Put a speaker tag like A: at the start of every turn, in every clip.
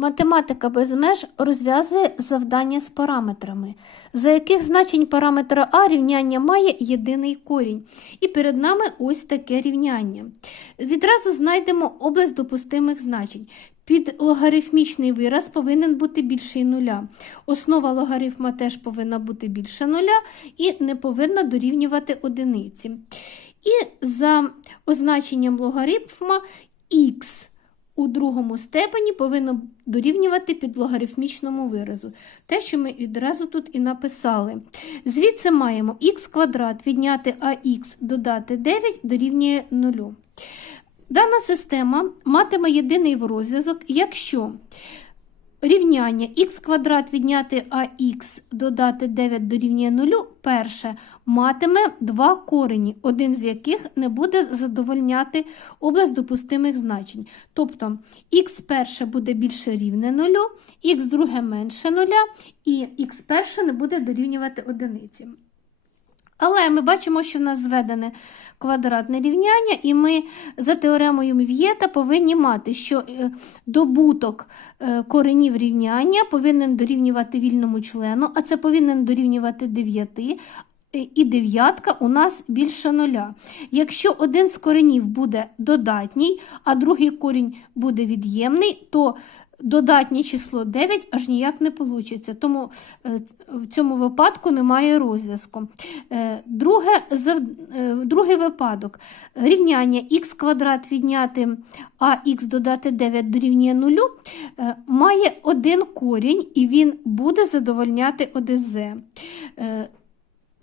A: Математика без меж розв'язує завдання з параметрами, за яких значень параметра А рівняння має єдиний корінь. І перед нами ось таке рівняння. Відразу знайдемо область допустимих значень. Під логарифмічний вираз повинен бути більший нуля. Основа логарифма теж повинна бути більше нуля і не повинна дорівнювати одиниці. І за означенням логарифма х у другому степені повинно дорівнювати під логарифмічному виразу. Те, що ми відразу тут і написали. Звідси маємо х квадрат відняти ах додати 9 дорівнює 0. Дана система матиме єдиний розв'язок, якщо рівняння х квадрат відняти ах додати 9 дорівнює 0, перше матиме два корені, один з яких не буде задовольняти область допустимих значень. Тобто х перше буде більше рівне 0, х друге менше 0, і х перше не буде дорівнювати одиниці. Але ми бачимо, що в нас зведене квадратне рівняння, і ми за теоремою Мів'єта повинні мати, що е, добуток е, коренів рівняння повинен дорівнювати вільному члену, а це повинен дорівнювати 9, е, і дев'ятка у нас більше нуля. Якщо один з коренів буде додатній, а другий корінь буде від'ємний, то додатнє число 9 аж ніяк не вийде. Тому е, в цьому випадку немає розв'язку. Е, Друге, е, другий випадок. Рівняння х квадрат відняти ах додати 9 дорівнює 0 е, має один корінь і він буде задовольняти ОДЗ.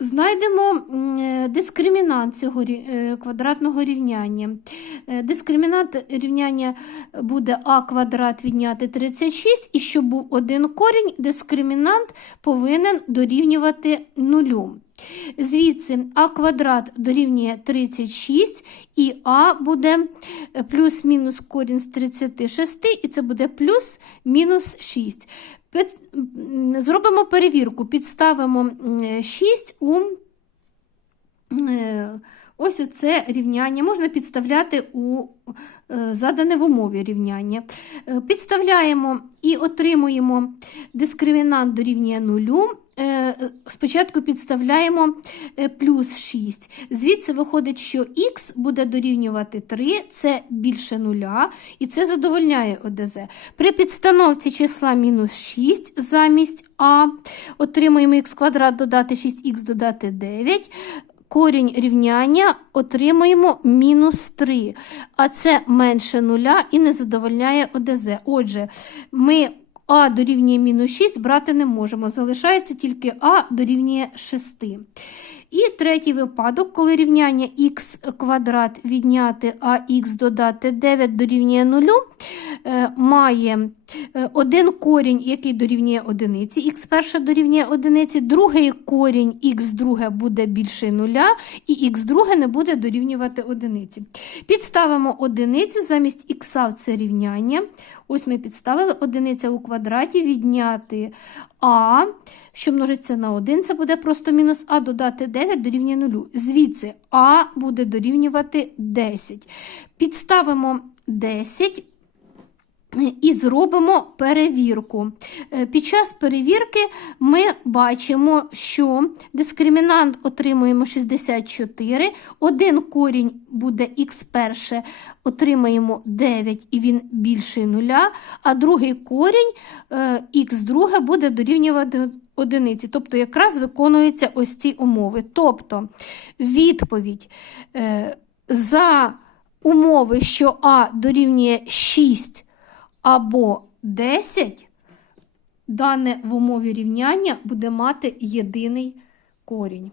A: Знайдемо е, дискримінант цього е, квадратного рівняння. Е, Дискримінант рівняння буде а квадрат відняти 36, і щоб був один корінь, дискримінант повинен дорівнювати нулю. Звідси а квадрат дорівнює 36, і а буде плюс-мінус корінь з 36, і це буде плюс-мінус 6. Зробимо перевірку, підставимо 6 у е, ось оце рівняння. Можна підставляти у е, задане в умові рівняння. Е, підставляємо і отримуємо дискримінант дорівнює 0, Спочатку підставляємо е, плюс 6. Звідси виходить, що х буде дорівнювати 3, це більше нуля, і це задовольняє ОДЗ. При підстановці числа мінус 6 замість а отримуємо х квадрат додати 6х додати 9. Корінь рівняння отримуємо мінус 3, а це менше нуля і не задовольняє ОДЗ. Отже, ми а дорівнює мінус 6 брати не можемо. Залишається тільки А дорівнює 6. І третій випадок, коли рівняння х квадрат відняти ах додати 9 дорівнює 0, е, має е, один корінь, який дорівнює одиниці, х перше дорівнює одиниці, другий корінь х друге буде більше нуля, і х друге не буде дорівнювати одиниці. Підставимо одиницю замість х в це рівняння. Ось ми підставили одиниця у квадраті відняти а, що множиться на 1, це буде просто мінус а додати 9 дорівнює 0. Звідси а буде дорівнювати 10. Підставимо 10 і зробимо перевірку. Е, Під час перевірки ми бачимо, що дискримінант отримуємо 64, один корінь буде х перше, отримаємо 9 і він більший нуля, а другий корінь х друге буде дорівнювати одиниці. Тобто якраз виконуються ось ці умови. Тобто відповідь е, за умови, що А дорівнює 6 або 10, дане в умові рівняння буде мати єдиний корінь.